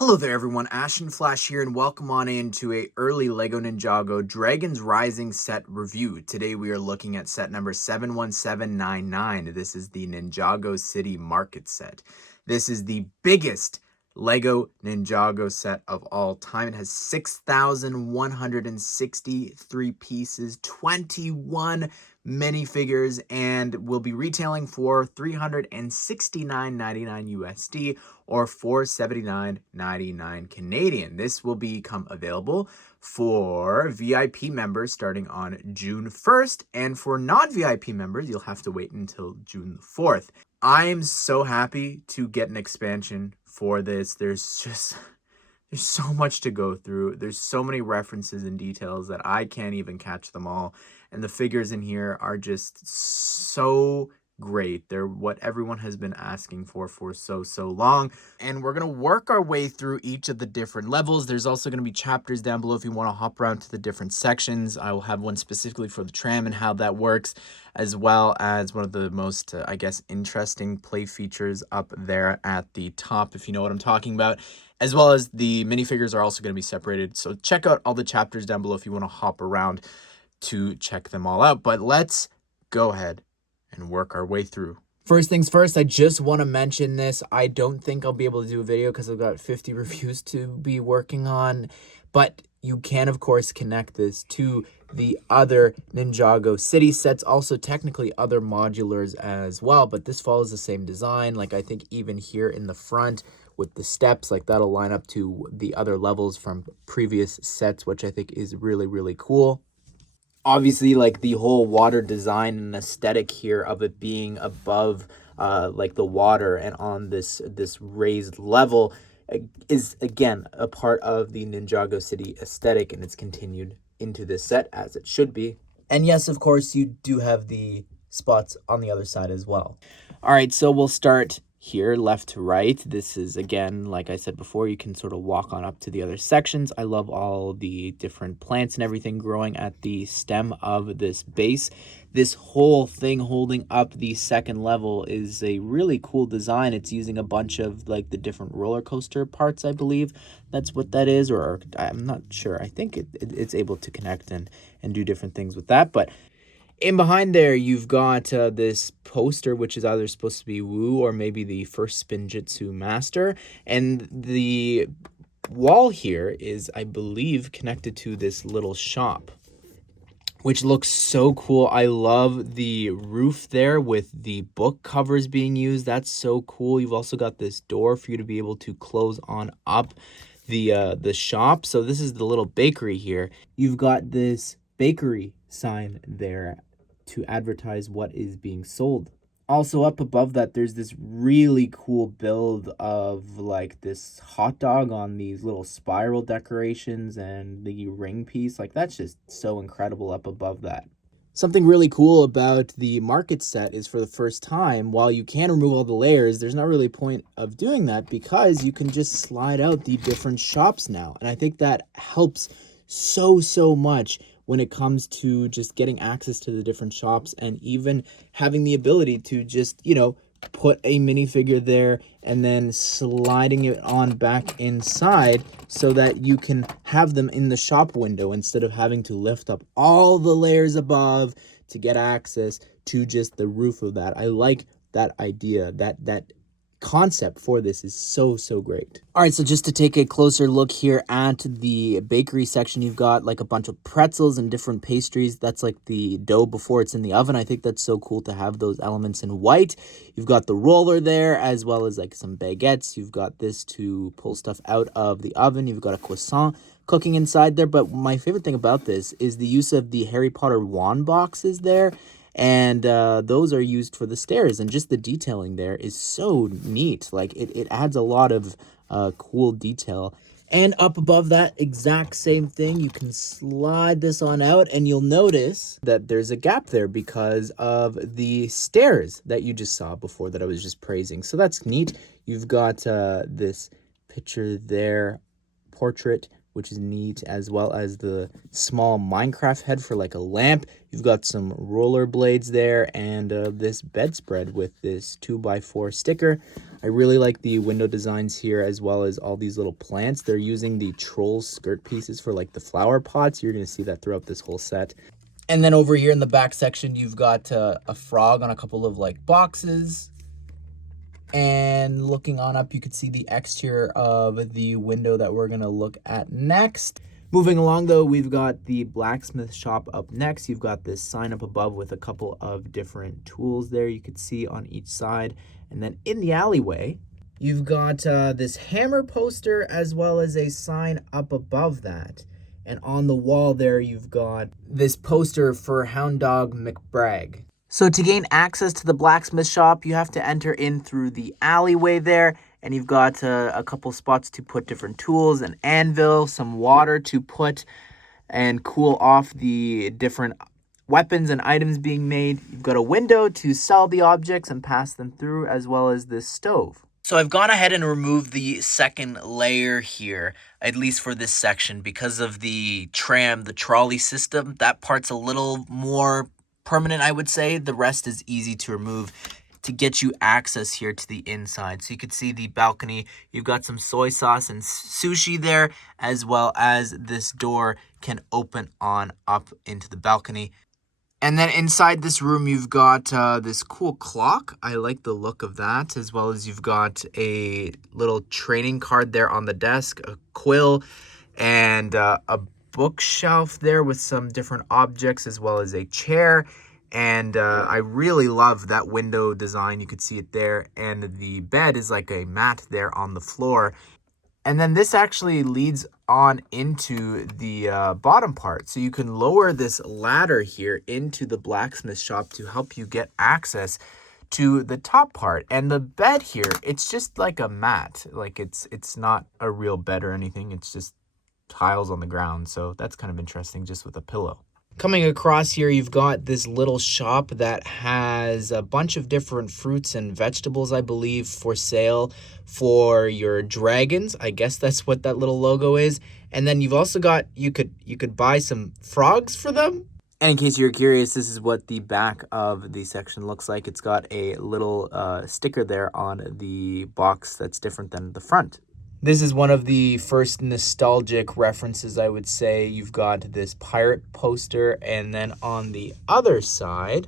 Hello there everyone, Ashnflash here and welcome on into a early LEGO Ninjago Dragons Rising set review. Today we are looking at set number 71799. This is the Ninjago City Markets set. This is the biggest LEGO Ninjago set of all time. It has 6,163 pieces, 21 minifigures, and will be retailing for $369.99 USD or $479.99 Canadian. This will become available for VIP members starting on June 1st, and for non-VIP members, you'll have to wait until June 4th. I am so happy to get an expansion for this. There's so much to go through. There's so many references and details that I can't even catch them all. And the figures in here are just so great. They're what everyone has been asking for so long. And we're going to work our way through each of the different levels. There's also going to be chapters down below if you want to hop around to the different sections. I will have one specifically for the tram and how that works, as well as one of the most, I guess, interesting play features up there at the top, if you know what I'm talking about. As well as the minifigures are also going to be separated. So check out all the chapters down below if you want to hop around to check them all out. But let's go ahead and work our way through. First things first, I just want to mention this. I don't think I'll be able to do a video because I've got 50 reviews to be working on. But you can, of course, connect this to the other Ninjago City sets, also technically other modulars as well. But this follows the same design. Like, I think even here in the front with the steps, like that'll line up to the other levels from previous sets, which I think is really cool. Obviously, like the whole water design and aesthetic here of it being above like the water and on this raised level is again a part of the Ninjago City aesthetic, and it's continued into this set as it should be. And yes, of course, you do have the spots on the other side as well. All right, so we'll start here, left to right. This is, again, like I said before, you can sort of walk on up to the other sections. I love all the different plants and everything growing at the stem of this base. This whole thing holding up the second level is a really cool design. It's using a bunch of like the different roller coaster parts, I believe that's what that is, or I'm not sure. I think it's able to connect and do different things with that. But in behind there, you've got this poster, which is either supposed to be Wu or maybe the first Spinjitzu master. And the wall here is, I believe, connected to this little shop, which looks so cool. I love the roof there with the book covers being used. That's so cool. You've also got this door for you to be able to close on up the shop. So this is the little bakery here. You've got this bakery sign there to advertise what is being sold. Also up above that, there's this really cool build of like this hot dog on these little spiral decorations and the ring piece. Like, that's just so incredible up above that. Something really cool about the market set is, for the first time, while you can remove all the layers, there's not really a point of doing that because you can just slide out the different shops now. And I think that helps so much when it comes to just getting access to the different shops, and even having the ability to just, you know, put a minifigure there and then sliding it on back inside so that you can have them in the shop window instead of having to lift up all the layers above to get access to just the roof of that. I like that idea. That concept for this is so great. All right, so just to take a closer look here at the bakery section, you've got like a bunch of pretzels and different pastries. That's like the dough before it's in the oven. I think that's so cool to have those elements in white. You've got the roller there, as well as like some baguettes. You've got this to pull stuff out of the oven. You've got a croissant cooking inside there. But my favorite thing about this is the use of the Harry Potter wand boxes there. And those are used for the stairs, and just the detailing there is so neat. Like, it adds a lot of cool detail. And up above that exact same thing, you can slide this on out, and you'll notice that there's a gap there because of the stairs that you just saw before that I was just praising. So that's neat. You've got this picture there, portrait, which is neat, as well as the small Minecraft head for like a lamp. You've got some roller blades there, and this bedspread with this 2x4 sticker. I really like the window designs here, as well as all these little plants. They're using the troll skirt pieces for like the flower pots. You're going to see that throughout this whole set. And then over here in the back section, you've got a frog on a couple of like boxes. And looking on up, you could see the exterior of the window that we're going to look at next. Moving along, though, we've got the blacksmith shop up next. You've got this sign up above with a couple of different tools there you could see on each side. And then in the alleyway, you've got this hammer poster as well as a sign up above that. And on the wall there, you've got this poster for Hound Dog McBrag. So to gain access to the blacksmith shop, you have to enter in through the alleyway there. And you've got a couple spots to put different tools, an anvil, some water to put and cool off the different weapons and items being made. You've got a window to sell the objects and pass them through, as well as this stove. So I've gone ahead and removed the second layer here, at least for this section, because of the tram, the trolley system. That part's a little more permanent, I would say. The rest is easy to remove to get you access here to the inside. So you can see the balcony. You've got some soy sauce and sushi there, as well as this door can open on up into the balcony. And then inside this room, you've got this cool clock. I like the look of that, as well as you've got a little training card there on the desk, a quill, and a bookshelf there with some different objects, as well as a chair. And I really love that window design. You could see it there. And the bed is like a mat there on the floor. And then this actually leads on into the bottom part. So you can lower this ladder here into the blacksmith shop to help you get access to the top part. And the bed here, it's just like a mat. Like it's not a real bed or anything. It's just tiles on the ground. So that's kind of interesting, just with a pillow. Coming across here, you've got this little shop that has a bunch of different fruits and vegetables, I believe, for sale for your dragons. I guess that's what that little logo is. And then you've also got, you could buy some frogs for them. And in case you're curious, this is what the back of the section looks like. It's got a little sticker there on the box that's different than the front. This is one of the first nostalgic references, I would say. You've got this pirate poster, and then on the other side,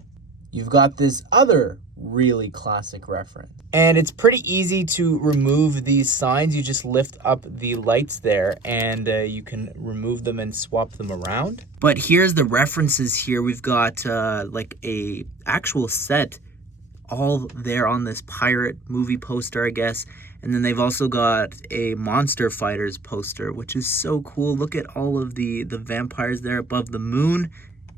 you've got this other really classic reference. And it's pretty easy to remove these signs. You just lift up the lights there, and you can remove them and swap them around. But here's the references here. We've got like a actual set all there on this pirate movie poster, I guess. And then they've also got a Monster Fighters poster, which is so cool. Look at all of the vampires there above the moon.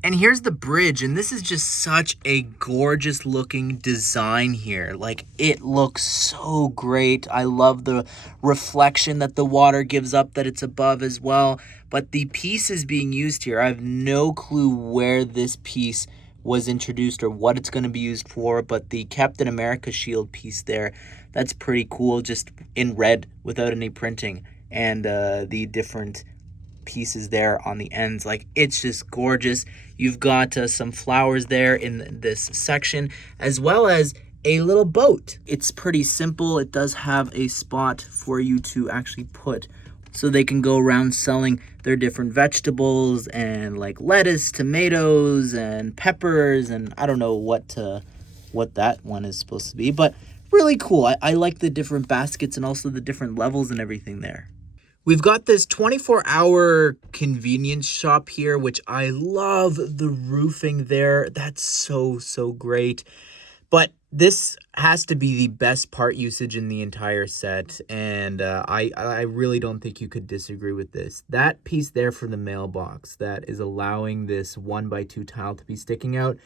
And here's the bridge, and this is just such a gorgeous looking design here. Like, it looks so great. I love the reflection that the water gives up, that it's above as well. But the piece is being used here. I have no clue where this piece was introduced or what it's going to be used for, but the Captain America shield piece there, that's pretty cool, just in red without any printing, and the different pieces there on the ends, like, it's just gorgeous. You've got some flowers there in this section, as well as a little boat. It's pretty simple. It does have a spot for you to actually put, so they can go around selling their different vegetables and like lettuce, tomatoes, and peppers, and I don't know what that one is supposed to be, but really cool. I like the different baskets and also the different levels and everything there. We've got this 24-hour convenience shop here, which I love the roofing there. That's so great. But this has to be the best part usage in the entire set, and I really don't think you could disagree with this. That piece there for the mailbox that is allowing this 1x2 tile to be sticking out,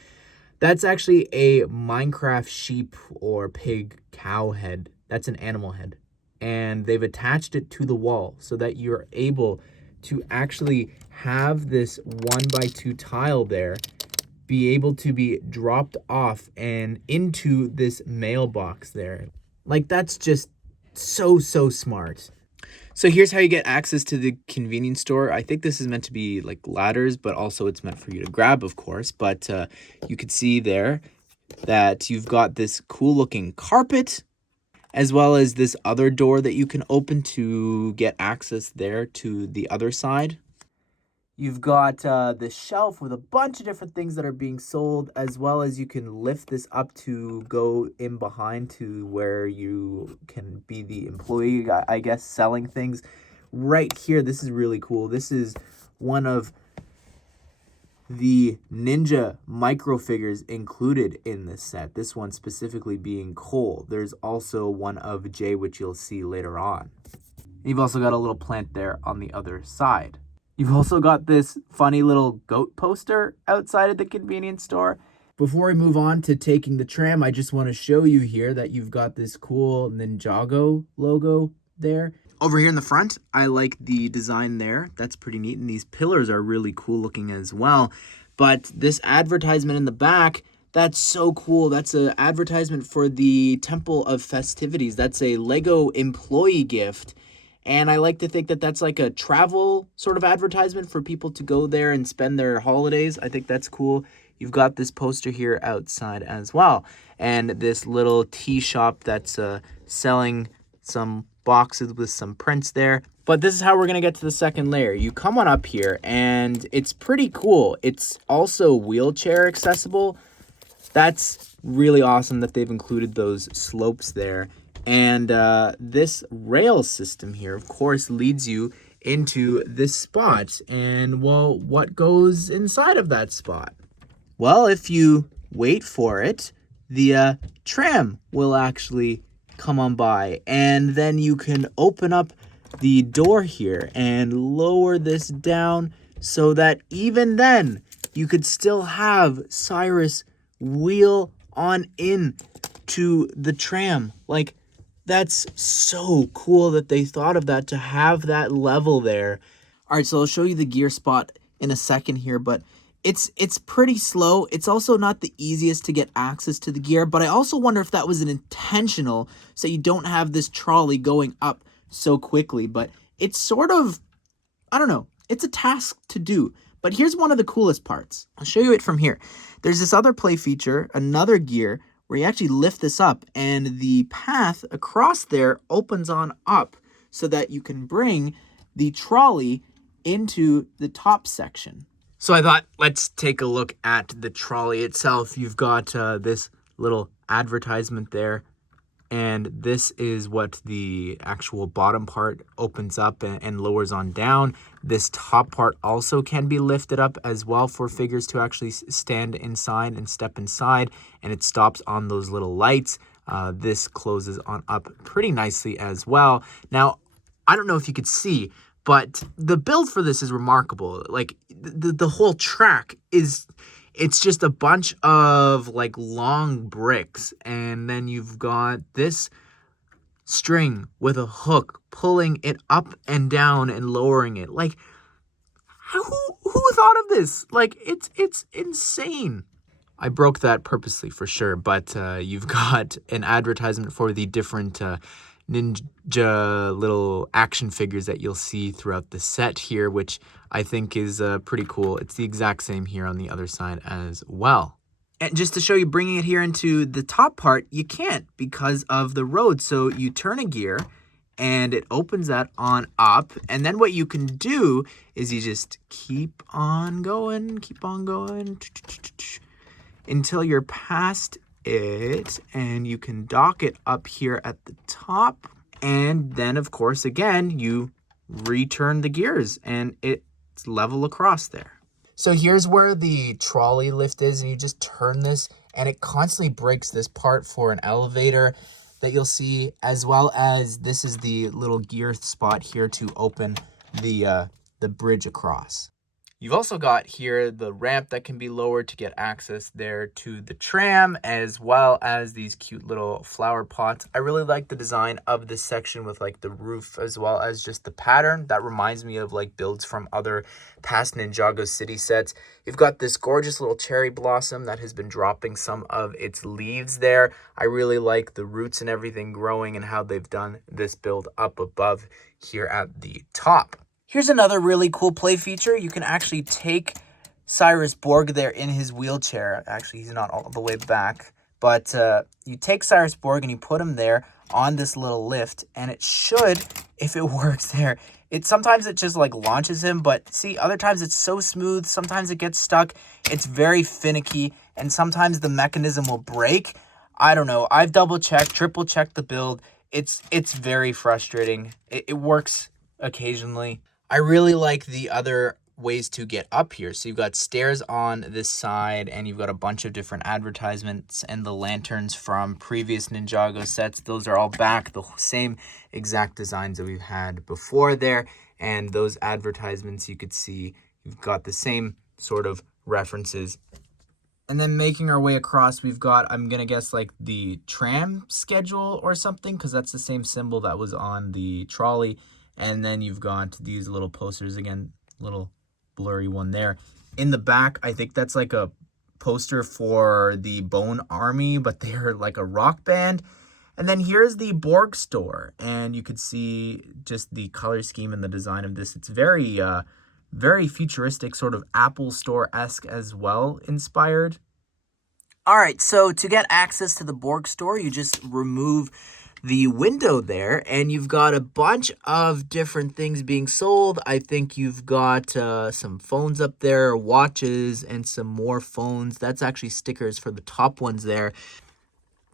that's actually a Minecraft sheep or pig cow head. That's an animal head. And they've attached it to the wall so that you're able to actually have this 1x2 tile there be able to be dropped off and into this mailbox there. Like, that's just so smart. So here's how you get access to the convenience store. I think this is meant to be like ladders, but also it's meant for you to grab, of course. But you could see there that you've got this cool looking carpet. as well as this other door that you can open to get access there to the other side. You've got this shelf with a bunch of different things that are being sold, as well as you can lift this up to go in behind to where you can be the employee, I guess, selling things. Right here, this is really cool. This is one of the Ninja micro figures included in this set. This one specifically being Cole. There's also one of Jay, which you'll see later on. You've also got a little plant there on the other side. You've also got this funny little goat poster outside of the convenience store. Before we move on to taking the tram, I just want to show you here that you've got this cool Ninjago logo there. Over here in the front, I like the design there. That's pretty neat, and these pillars are really cool looking as well. But this advertisement in the back, that's so cool. That's an advertisement for the Temple of Festivities. That's a LEGO employee gift. And I like to think that that's like a travel sort of advertisement for people to go there and spend their holidays. I think that's cool. You've got this poster here outside as well. And this little tea shop that's selling some boxes with some prints there. But this is how we're going to get to the second layer. You come on up here and it's pretty cool. It's also wheelchair accessible. That's really awesome that they've included those slopes there. And this rail system here, of course, leads you into this spot. And, well, what goes inside of that spot? Well, if you wait for it, the tram will actually come on by. And then you can open up the door here and lower this down so that even then you could still have Cyrus wheel on in to the tram. Like, that's so cool that they thought of that, to have that level there. All right, so I'll show you the gear spot in a second here, but it's pretty slow. It's also not the easiest to get access to the gear, but I also wonder if that was an intentional, so you don't have this trolley going up so quickly. But it's sort of, I don't know, it's a task to do. But here's one of the coolest parts. I'll show you it from here. There's this other play feature, another gear, where you actually lift this up and the path across there opens on up so that you can bring the trolley into the top section. So I thought, let's take a look at the trolley itself. You've got this little advertisement there, and this is what the actual bottom part opens up and lowers on down. This top part also can be lifted up as well for figures to actually stand inside and step inside, and it stops on those little lights. This closes on up pretty nicely as well. Now, I don't know if you could see, but the build for this is remarkable. Like, the whole track is, it's just a bunch of like long bricks, and then you've got this string with a hook pulling it up and down and lowering it. Like, who thought of this? Like, it's insane. I broke that purposely for sure, but you've got an advertisement for the different ninja little action figures that you'll see throughout the set here, which I think is pretty cool. It's the exact same here on the other side as well. And just to show you, bringing it here into the top part, you can't because of the road. So you turn a gear and it opens that on up. And then what you can do is you just keep on going until you're past it, and you can dock it up here at the top. And then, of course, again, you return the gears and it's level across there. So here's where the trolley lift is, and you just turn this and it constantly breaks this part for an elevator that you'll see, as well as this is the little gear spot here to open the bridge across. You've also got here the ramp that can be lowered to get access there to the tram, as well as these cute little flower pots. I really like the design of this section with like the roof as well as just the pattern. That reminds me of like builds from other past Ninjago City sets. You've got this gorgeous little cherry blossom that has been dropping some of its leaves there. I really like the roots and everything growing and how they've done this build up above here at the top. Here's another really cool play feature. You can actually take Cyrus Borg there in his wheelchair. Actually, he's not all the way back. But you take Cyrus Borg and you put him there on this little lift, and it should, if it works there, sometimes it just like launches him, but see, other times it's so smooth, sometimes it gets stuck, it's very finicky, and sometimes the mechanism will break. I don't know. I've double checked, triple checked the build. It's very frustrating. It works occasionally. I really like the other ways to get up here. So you've got stairs on this side, and you've got a bunch of different advertisements and the lanterns from previous Ninjago sets. Those are all back, the same exact designs that we've had before there. And those advertisements, you could see you've got the same sort of references. And then making our way across, we've got, I'm going to guess, like the tram schedule or something, because that's the same symbol that was on the trolley. And then you've got these little posters, again, little blurry one there. In the back, I think that's like a poster for the Bone Army, but they're like a rock band. And then here's the Borg store, and you could see just the color scheme and the design of this. It's very, very futuristic, sort of Apple Store-esque as well, inspired. All right, so to get access to the Borg store, you just remove the window there, and you've got a bunch of different things being sold. I think you've got some phones up there, watches, and some more phones. That's actually stickers for the top ones there.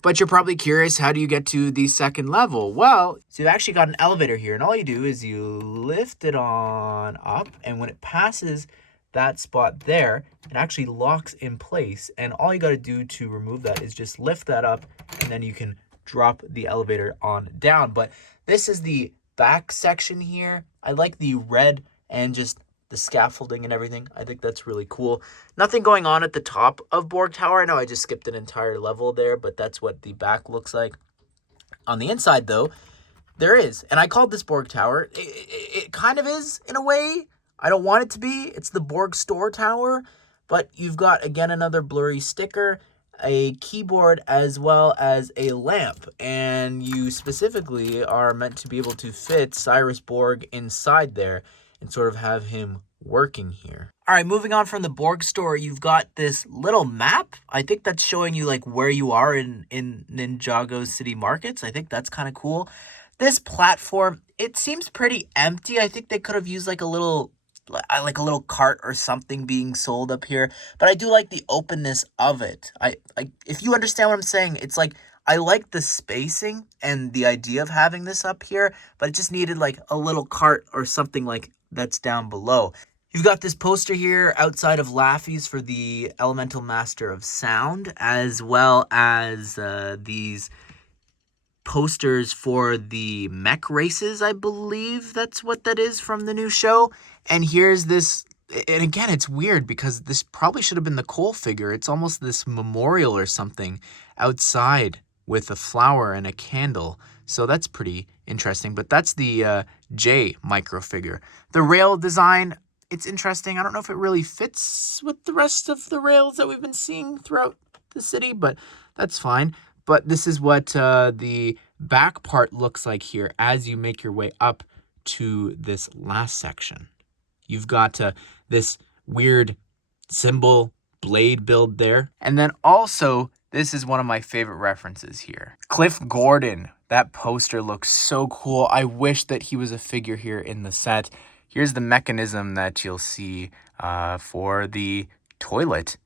But you're probably curious, how do you get to the second level? Well, so you've actually got an elevator here, and all you do is you lift it on up, and when it passes that spot there, it actually locks in place, and all you got to do to remove that is just lift that up, and then you can drop the elevator on down. But this is the back section here. I like the red and just the scaffolding and everything. I think that's really cool. Nothing going on at the top of Borg Tower. I know I just skipped an entire level there, but that's what the back looks like. On the inside, though, there is, and I called this Borg Tower. It kind of is, in a way. I don't want it to be. It's the Borg Store Tower, but you've got, again, another blurry sticker, a keyboard, as well as a lamp, and you specifically are meant to be able to fit Cyrus Borg inside there and sort of have him working here. All right, moving on from the Borg store, you've got this little map. I think that's showing you like where you are in Ninjago City Markets. I think that's kind of cool. This platform, it seems pretty empty. I think they could have used like a little cart or something being sold up here, but I do like the openness of it. I if you understand what I'm saying, it's like I like the spacing and the idea of having this up here, but it just needed like a little cart or something like that's down below. You've got this poster here outside of Laffy's for the Elemental Master of Sound, as well as these posters for the mech races. I believe that's what that is from the new show. And here's this, and again, it's weird because this probably should have been the Cole figure. It's almost this memorial or something outside with a flower and a candle. So that's pretty interesting. But that's the J micro figure. The rail design, it's interesting. I don't know if it really fits with the rest of the rails that we've been seeing throughout the city, but that's fine. But this is what the back part looks like here as you make your way up to this last section. You've got this weird symbol blade build there. And then also, this is one of my favorite references here. Cliff Gordon. That poster looks so cool. I wish that he was a figure here in the set. Here's the mechanism that you'll see for the toilet.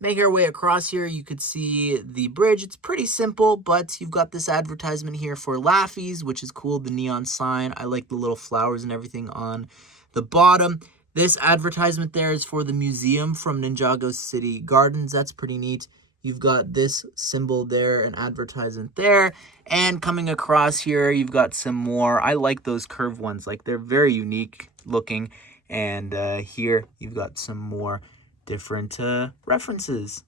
Make our way across here, you could see the bridge. It's pretty simple, but you've got this advertisement here for Laffy's, which is cool, the neon sign. I like the little flowers and everything on the bottom. This advertisement there is for the museum from Ninjago City Gardens. That's pretty neat. You've got this symbol there, an advertisement there. And coming across here, you've got some more. I like those curved ones. Like, they're very unique looking. And here, you've got some more different references.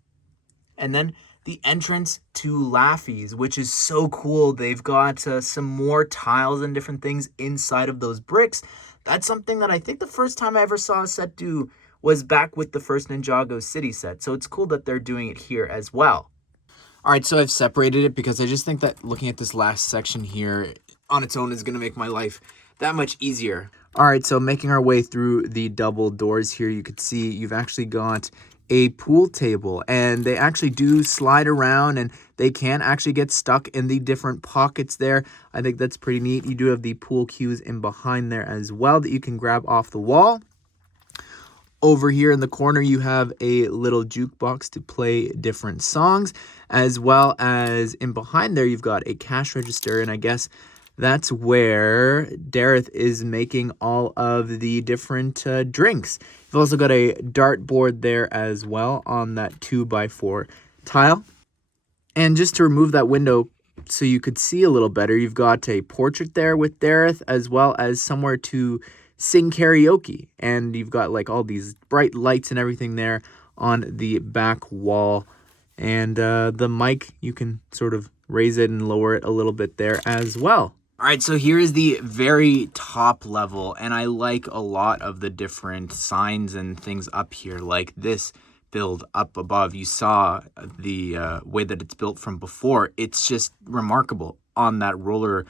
And then the entrance to Laffy's, which is so cool. They've got some more tiles and different things inside of those bricks. That's something that I think the first time I ever saw a set do was back with the first Ninjago City set. So it's cool that they're doing it here as well. All right, so I've separated it because I just think that looking at this last section here on its own is going to make my life that much easier. All right, so making our way through the double doors here, you could see you've actually got a pool table, and they actually do slide around, and they can actually get stuck in the different pockets there. I think that's pretty neat. You do have the pool cues in behind there as well that you can grab off the wall. Over here in the corner, you have a little jukebox to play different songs, as well as in behind there, you've got a cash register, and I guess that's where Dareth is making all of the different drinks. You've also got a dartboard there as well on that 2x4 tile. And just to remove that window so you could see a little better, you've got a portrait there with Dareth, as well as somewhere to sing karaoke. And you've got like all these bright lights and everything there on the back wall. And the mic, you can sort of raise it and lower it a little bit there as well. All right, so here is the very top level, and I like a lot of the different signs and things up here, like this build up above. You saw the way that it's built from before. It's just remarkable on that roller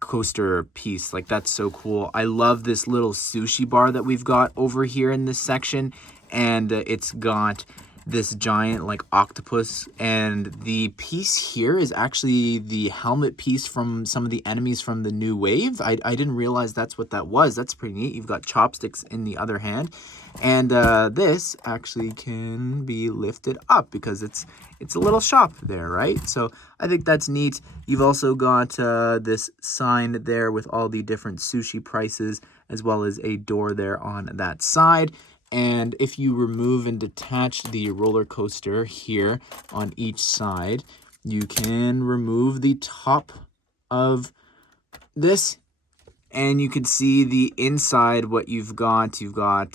coaster piece. Like, that's so cool. I love this little sushi bar that we've got over here in this section, and it's got this giant like octopus, and the piece here is actually the helmet piece from some of the enemies from the new wave. I didn't realize that's what that was. That's pretty neat. You've got chopsticks in the other hand, and this actually can be lifted up because it's a little shop there, right? So I think that's neat. You've also got this sign there with all the different sushi prices, as well as a door there on that side. And if you remove and detach the roller coaster here on each side, you can remove the top of this, and you can see the inside what you've got. You've got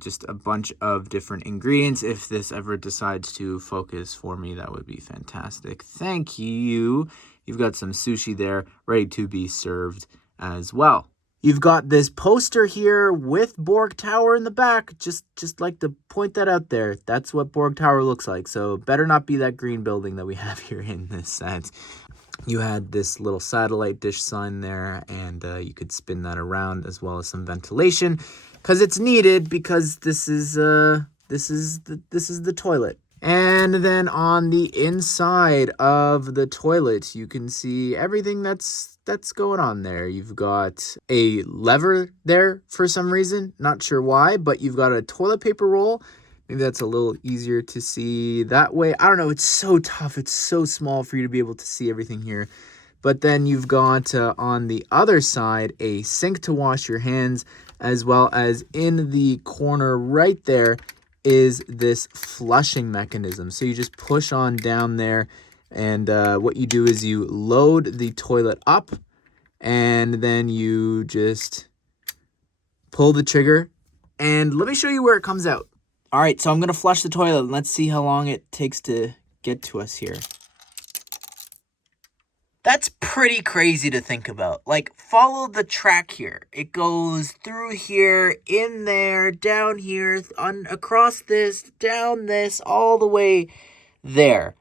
just a bunch of different ingredients. If this ever decides to focus for me, that would be fantastic. Thank you. You've got some sushi there ready to be served as well. You've got this poster here with Borg Tower in the back. Just like to point that out there. That's what Borg Tower looks like. So better not be that green building that we have here in this set. You had this little satellite dish sign there, and you could spin that around, as well as some ventilation, because it's needed, because this is the toilet. And then on the inside of the toilet, you can see everything that's going on there. You've got a lever there for some reason, not sure why, but you've got a toilet paper roll. Maybe that's a little easier to see that way. I don't know. It's so tough. It's so small for you to be able to see everything here. But then you've got on the other side a sink to wash your hands, as well as in the corner right there is this flushing mechanism. So you just push on down there, and what you do is you load the toilet up, and then you just pull the trigger, and let me show you where it comes out. All right, so I'm going to flush the toilet, and let's see how long it takes to get to us here. That's pretty crazy to think about. Like, follow the track here. It goes through here, in there, down here, across this, down this, all the way there.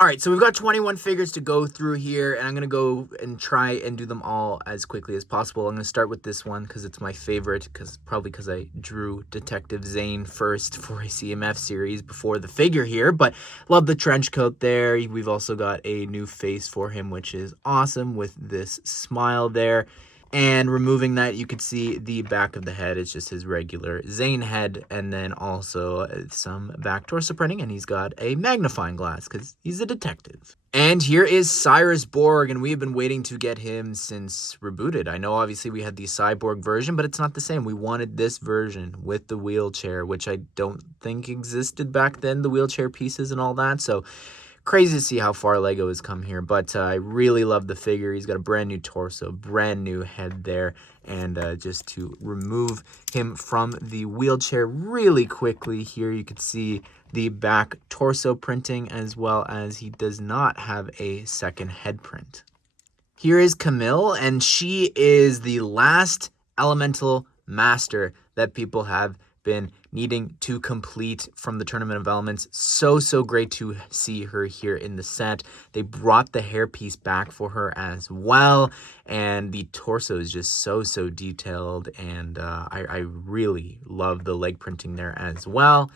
All right, so we've got 21 figures to go through here, and I'm going to go and try and do them all as quickly as possible. I'm going to start with this one because it's my favorite, probably because I drew Detective Zane first for a CMF series before the figure here, but love the trench coat there. We've also got a new face for him, which is awesome, with this smile there. And removing that, you could see the back of the head. It's just his regular Zane head, and then also some back torso printing, and he's got a magnifying glass because he's a detective. And here is Cyrus Borg, and we have been waiting to get him since Rebooted. I know obviously we had the Cyborg version, but it's not the same. We wanted this version with the wheelchair, which I don't think existed back then, the wheelchair pieces and all that. So crazy to see how far LEGO has come here, but I really love the figure. He's got a brand new torso, brand new head there, and just to remove him from the wheelchair really quickly here, you can see the back torso printing, as well as he does not have a second head print. Here is Camille, and she is the last elemental master that people have been needing to complete from the Tournament of Elements. So great to see her here in the set. They brought the hairpiece back for her as well, and the torso is just so detailed, and I really love the leg printing there as well.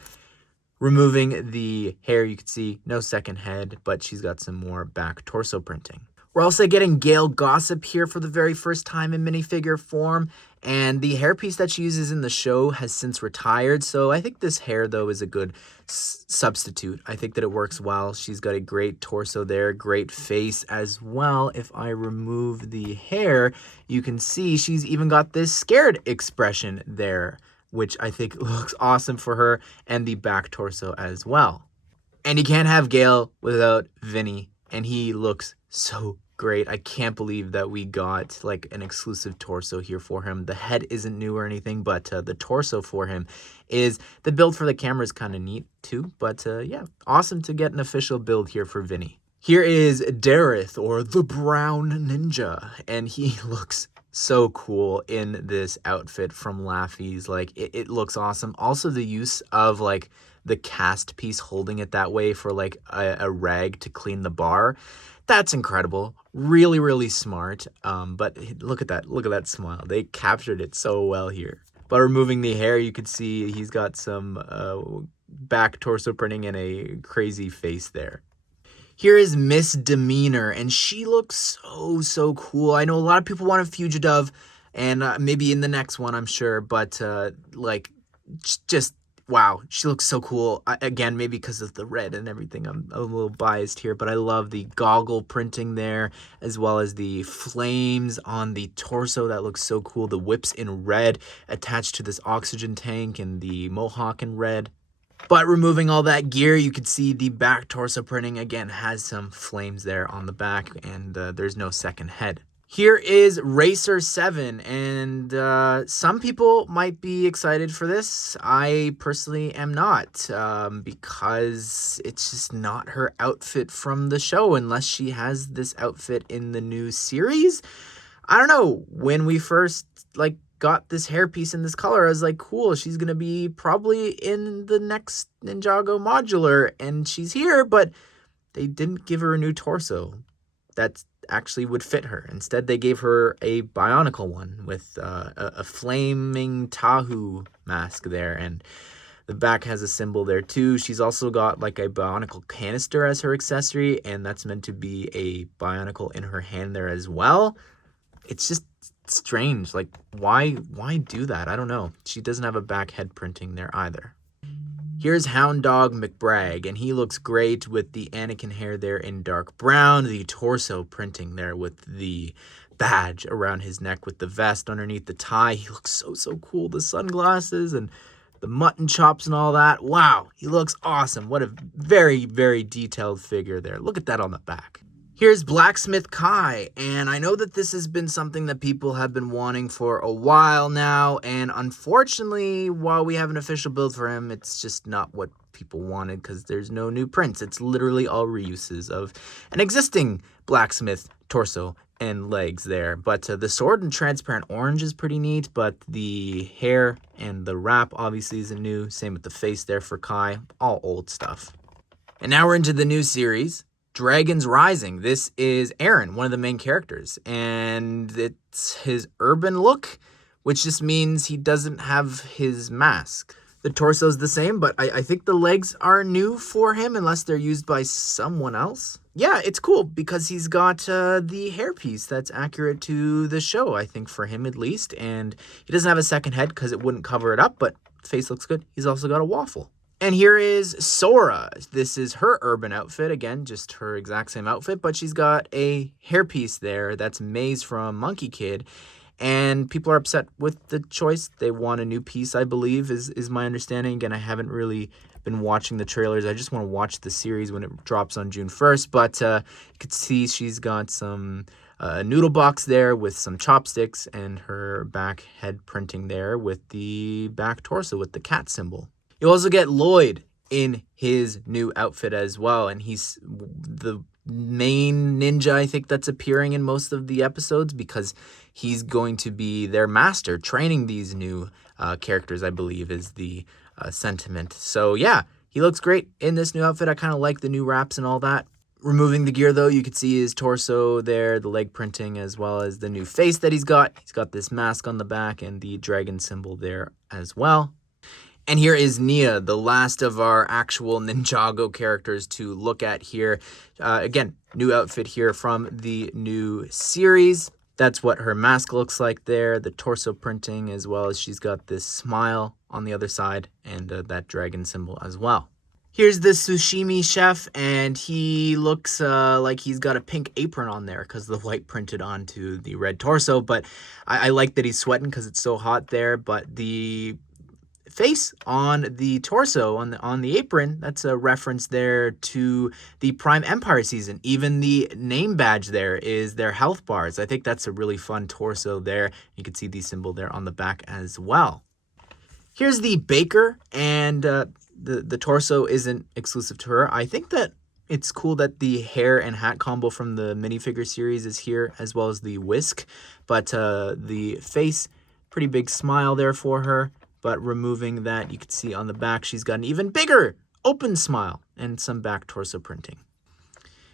Removing the hair, you can see no second head, but she's got some more back torso printing. We're also getting Gale Gossip here for the very first time in minifigure form, and the hairpiece that she uses in the show has since retired, so I think this hair, though, is a good substitute. I think that it works well. She's got a great torso there, great face as well. If I remove the hair, you can see she's even got this scared expression there, which I think looks awesome for her, and the back torso as well. And you can't have Gale without Vinny, and he looks so great. I can't believe that we got like an exclusive torso here for him. The head isn't new or anything, but the torso for him is, the build for the camera is kind of neat too. But yeah, awesome to get an official build here for Vinny. Here is Dareth, or the Brown Ninja, and he looks so cool in this outfit from Laffy's. Like, it looks awesome. Also, the use of like the cast piece, holding it that way for like a rag to clean the bar. That's incredible. Really, really smart. But look at that smile. They captured it so well here. But removing the hair, you can see he's got some back torso printing and a crazy face there. Here is Miss Demeanor, and she looks so cool. I know a lot of people want a Fugitive, and maybe in the next one, I'm sure. But like, just wow, she looks so cool. Again, maybe because of the red and everything, I'm a little biased here, but I love the goggle printing there, as well as the flames on the torso. That looks so cool. The whips in red attached to this oxygen tank, and the mohawk in red. But removing all that gear, you can see the back torso printing, again, has some flames there on the back, and there's no second head. Here is Racer 7, and some people might be excited for this. I personally am not, because it's just not her outfit from the show, unless she has this outfit in the new series. I don't know, when we first, like, got this hairpiece in this color, I was like, cool, she's gonna be probably in the next Ninjago modular, and she's here, but they didn't give her a new torso that actually would fit her. Instead, they gave her a Bionicle one with a flaming Tahu mask there, and the back has a symbol there too. She's also got like a Bionicle canister as her accessory, and that's meant to be a Bionicle in her hand there as well. It's just strange. Like, why do that? I don't know. She doesn't have a back head printing there either. Here's Hound Dog McBragg, and he looks great with the Anakin hair there in dark brown, the torso printing there with the badge around his neck with the vest underneath the tie. He looks so cool. The sunglasses and the mutton chops and all that. Wow, he looks awesome. What a very, very detailed figure there. Look at that on the back. Here's Blacksmith Kai, and I know that this has been something that people have been wanting for a while now, and unfortunately, while we have an official build for him, it's just not what people wanted because there's no new prints. It's literally all reuses of an existing Blacksmith torso and legs there. But the sword in transparent orange is pretty neat, but the hair and the wrap obviously isn't new. Same with the face there for Kai, all old stuff. And now we're into the new series, Dragons Rising. This is Aaron, one of the main characters, and it's his urban look, which just means he doesn't have his mask. The torso's the same, but I think the legs are new for him unless they're used by someone else. Yeah, it's cool because he's got the hairpiece that's accurate to the show, I think, for him at least, and he doesn't have a second head because it wouldn't cover it up, but face looks good. He's also got a waffle. And here is Sora. This is her urban outfit. Again, just her exact same outfit, but she's got a hairpiece there that's Maze from Monkey Kid. And people are upset with the choice. They want a new piece, I believe, is my understanding. Again, I haven't really been watching the trailers. I just want to watch the series when it drops on June 1st. But you could see she's got some noodle box there with some chopsticks and her back head printing there with the back torso with the cat symbol. You also get Lloyd in his new outfit as well, and he's the main ninja, I think, that's appearing in most of the episodes because he's going to be their master, training these new characters, I believe, is the sentiment. So yeah, he looks great in this new outfit. I kind of like the new wraps and all that. Removing the gear, though, you can see his torso there, the leg printing, as well as the new face that he's got. He's got this mask on the back and the dragon symbol there as well. And here is Nia, the last of our actual Ninjago characters to look at here. Again, new outfit here from the new series. That's what her mask looks like there, the torso printing, as well as she's got this smile on the other side and that dragon symbol as well. Here's the sushimi chef, and he looks like he's got a pink apron on there because the white printed onto the red torso. But I like that he's sweating because it's so hot there. But the face on the torso, on the apron, that's a reference there to the Prime Empire season. Even the name badge there is their health bars. I think that's a really fun torso there. You can see the symbol there on the back as well. Here's the baker, and the torso isn't exclusive to her. I think that it's cool that the hair and hat combo from the minifigure series is here, as well as the whisk. But the face, pretty big smile there for her. But removing that, you can see on the back, she's got an even bigger open smile and some back torso printing.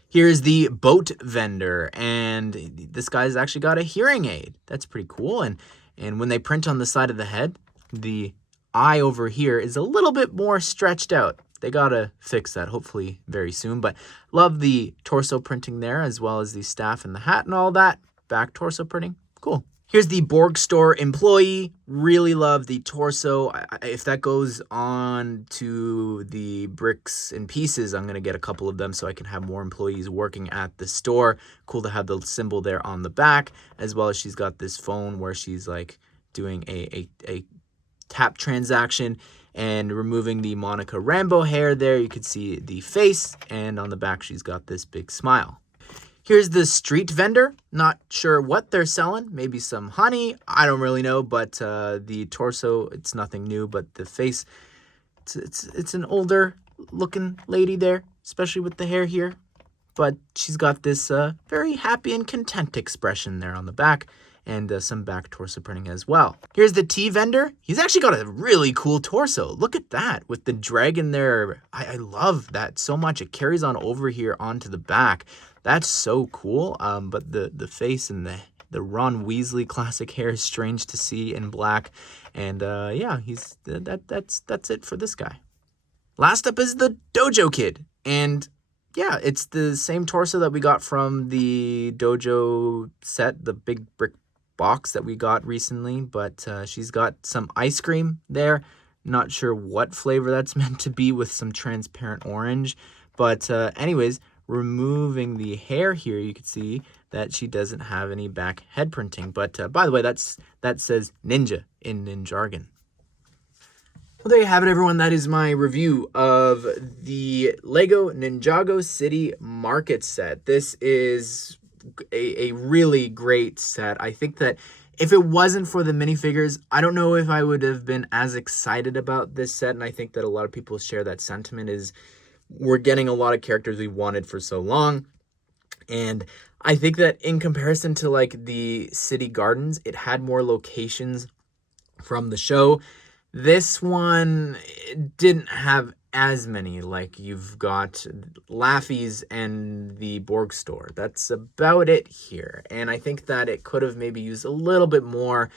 Here's the boat vendor, and this guy's actually got a hearing aid. That's pretty cool. And when they print on the side of the head, the eye over here is a little bit more stretched out. They gotta fix that hopefully very soon. But love the torso printing there, as well as the staff and the hat and all that. Back torso printing, cool. Here's the Borg store employee. Really love the torso. If that goes on to the bricks and pieces, I'm going to get a couple of them so I can have more employees working at the store. Cool to have the symbol there on the back, as well as she's got this phone where she's like doing a tap transaction and removing the Monica Rambeau hair there. You can see the face, and on the back she's got this big smile. Here's the street vendor. Not sure what they're selling. Maybe some honey. I don't really know, but the torso, it's nothing new, but the face, it's an older looking lady there, especially with the hair here. But she's got this very happy and content expression there on the back, and some back torso printing as well. Here's the tea vendor. He's actually got a really cool torso. Look at that with the dragon there. I love that so much. It carries on over here onto the back. That's so cool. But the face and the Ron Weasley classic hair is strange to see in black. And yeah, that's it for this guy. Last up is the Dojo Kid. And yeah, it's the same torso that we got from the Dojo set, the big brick box that we got recently. But she's got some ice cream there. Not sure what flavor that's meant to be with some transparent orange. But anyways, removing the hair here, you can see that she doesn't have any back head printing. But by the way, that says ninja in Ninjargon. Well, there you have it, everyone. That is my review of the LEGO Ninjago City Markets set. This is a really great set. I think that if it wasn't for the minifigures, I don't know if I would have been as excited about this set. And I think that a lot of people share that sentiment. Is we're getting a lot of characters we wanted for so long. And I think that in comparison to like the City Gardens, it had more locations from the show. This one didn't have as many. Like, you've got Laffy's and the Borg store. That's about it here. And I think that it could have maybe used a little bit more.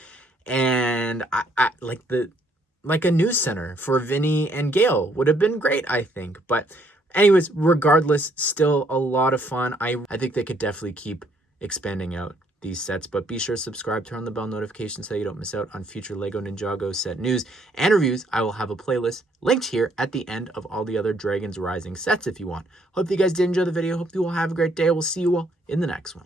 And I like a news center for Vinny and Gail would have been great, I think. But anyways, regardless, still a lot of fun. I think they could definitely keep expanding out these sets, but be sure to subscribe, turn on the bell notification so you don't miss out on future LEGO Ninjago set news and reviews. I will have a playlist linked here at the end of all the other Dragons Rising sets if you want. Hope you guys did enjoy the video. Hope you all have a great day. We'll see you all in the next one.